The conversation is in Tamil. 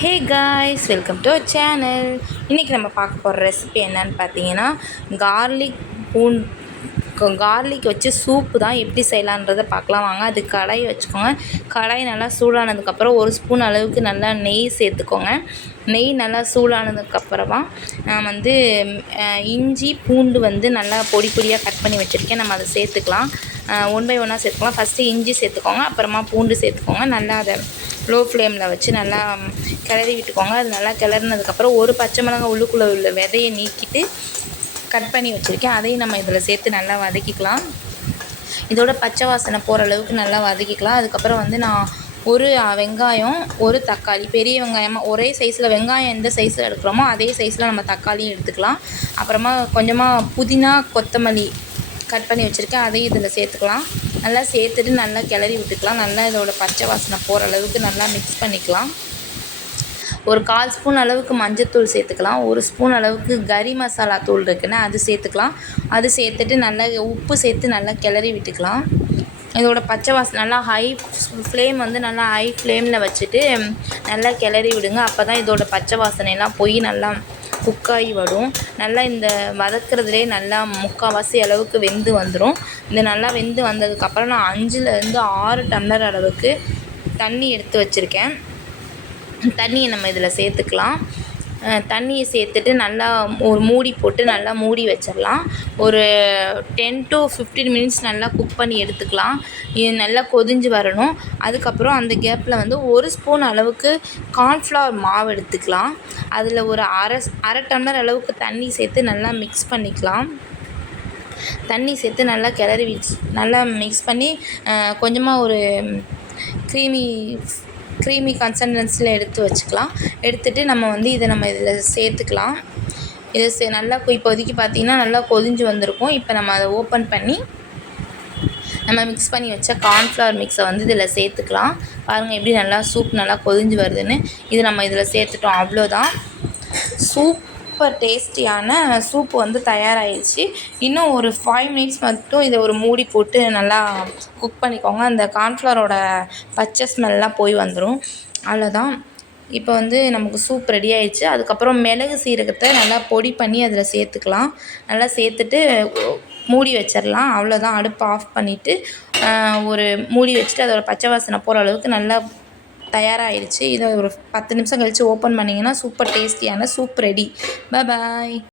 Hey guys welcome to channel இன்றைக்கி நம்ம பார்க்க போகிற ரெசிபி என்னன்னு பார்த்தீங்கன்னா கார்லிக் பூன் கார்லிக் வச்சு சூப்பு தான் எப்படி செய்யலான்றதை பார்க்கலாம். வாங்க அது கடாய் வச்சுக்கோங்க. கடாய் நல்லா சூடானதுக்கப்புறம் ஒரு ஸ்பூன் அளவுக்கு நல்லா நெய் சேர்த்துக்கோங்க. நெய் நல்லா சூடானதுக்கப்புறமா நான் வந்து இஞ்சி பூண்டு வந்து நல்லா பொடி பொடியாக கட் பண்ணி வச்சுருக்கேன். நம்ம அதை சேர்த்துக்கலாம். ஒன் பை ஒன்னாக சேர்த்துக்கலாம். ஃபஸ்ட்டு இஞ்சி சேர்த்துக்கோங்க. அப்புறமா பூண்டு சேர்த்துக்கோங்க. நல்லா அதை லோ ஃப்ளேமில் வச்சு நல்லா கிளறி விட்டுக்கோங்க. அது நல்லா கிளறினதுக்கப்புறம் ஒரு பச்சை மிளகாய் உள்ளுக்குள்ளே உள்ள விதையை நீக்கிட்டு கட் பண்ணி வச்சுருக்கேன். அதையும் நம்ம இதில் சேர்த்து நல்லா வதக்கிக்கலாம். இதோட பச்சை வாசனை போகிற அளவுக்கு நல்லா வதக்கிக்கலாம். அதுக்கப்புறம் வந்து நான் ஒரு வெங்காயம் ஒரு தக்காளி பெரிய வெங்காயமாக ஒரே சைஸில் வெங்காயம் எந்த சைஸில் எடுக்கிறோமோ அதே சைஸில் நம்ம தக்காளியும் எடுத்துக்கலாம். அப்புறமா கொஞ்சமாக புதினா கொத்தமல்லி கட் பண்ணி வச்சுருக்கேன். அதையும் இதில் சேர்த்துக்கலாம். நல்லா சேர்த்துட்டு நல்லா கிளறி விட்டுக்கலாம். நல்லா இதோட பச்சை வாசனை போகிற அளவுக்கு நல்லா மிக்ஸ் பண்ணிக்கலாம். ஒரு கால் ஸ்பூன் அளவுக்கு மஞ்சத்தூள் சேர்த்துக்கலாம். ஒரு ஸ்பூன் அளவுக்கு கறி மசாலா தூள் இருக்குன்னா அது சேர்த்துக்கலாம். அது சேர்த்துட்டு நல்லா உப்பு சேர்த்து நல்லா கிளறி விட்டுக்கலாம். இதோட பச்சை வாசனை நல்லா ஹை ஃப்ளேம் வந்து நல்லா ஹை ஃப்ளேமில் வச்சுட்டு நல்லா கிளறி விடுங்க. அப்போ தான் இதோட பச்சை வாசனையெல்லாம் போய் நல்லா குக்காகி வரும். நல்லா இந்த வதக்கிறதுலே நல்லா முக்கால்வாசி அளவுக்கு வெந்து வந்துடும் இந்த நல்லா வெந்து வந்ததுக்கப்புறம் நான் அஞ்சுலேருந்து ஆறு டம்ளர் அளவுக்கு தண்ணி எடுத்து வச்சுருக்கேன். தண்ணியை நம்ம இதில் சேர்த்துக்கலாம். தண்ணியை சேர்த்துட்டு நல்லா ஒரு மூடி போட்டு நல்லா மூடி வச்சிடலாம் ஒரு டென் டு ஃபிஃப்டீன் மினிட்ஸ் நல்லா குக் பண்ணி எடுத்துக்கலாம். இது நல்லா கொதிஞ்சு வரணும். அதுக்கப்புறம் அந்த கேப்பில் வந்து ஒரு ஸ்பூன் அளவுக்கு கார்ன்ஃப்ளவர் மாவு எடுத்துக்கலாம். அதில் ஒரு அரை அரை டம்ளர் அளவுக்கு தண்ணி சேர்த்து நல்லா மிக்ஸ் பண்ணிக்கலாம். தண்ணி சேர்த்து நல்லா கிளறி வச்சு நல்லா மிக்ஸ் பண்ணி கொஞ்சமாக ஒரு க்ரீமி க்ரீமி கன்சன்டன்ஸில் எடுத்து வச்சுக்கலாம். எடுத்துட்டு நம்ம வந்து இதை நம்ம இதில் சேர்த்துக்கலாம். இதை சே நல்லா இப்போதைக்கு பார்த்தீங்கன்னா நல்லா கொதிஞ்சு வந்திருக்கும். இப்போ நம்ம அதை ஓப்பன் பண்ணி நம்ம மிக்ஸ் பண்ணி வச்ச கார்ன்ஃப்ளவர் மிக்ஸை வந்து இதில் சேர்த்துக்கலாம். பாருங்கள் எப்படி நல்லா சூப் நல்லா கொதிஞ்சு வருதுன்னு. இது நம்ம இதில் சேர்த்துட்டோம் அவ்வளோதான். சூப்பர் டேஸ்டியான சூப் வந்து தயாராகிடுச்சு இன்னும் ஒரு ஃபைவ் மினிட்ஸ் மட்டும் இதை ஒரு மூடி போட்டு நல்லா குக் பண்ணிக்கோங்க. அந்த கார்ன்ஃப்ளவரோட பச்சை ஸ்மெல்லாம் போய் வந்துடும் அவ்வளோதான். இப்போ வந்து நமக்கு சூப் ரெடி ஆயிடுச்சு. அதுக்கப்புறம் மிளகு சீரகத்தை நல்லா பொடி பண்ணி அதில் சேர்த்துக்கலாம். நல்லா சேர்த்துட்டு மூடி வச்சிடலாம் அவ்வளோதான் அடுப்பை ஆஃப் பண்ணிவிட்டு ஒரு மூடி வச்சுட்டு அதோட பச்சை வாசனை போகிற அளவுக்கு நல்லா தயாராகிடுச்சு இதை ஒரு பத்து நிமிஷம் கழித்து ஓப்பன் பண்ணிங்கன்னா சூப்பர் டேஸ்டியான சூப் ரெடி பாய்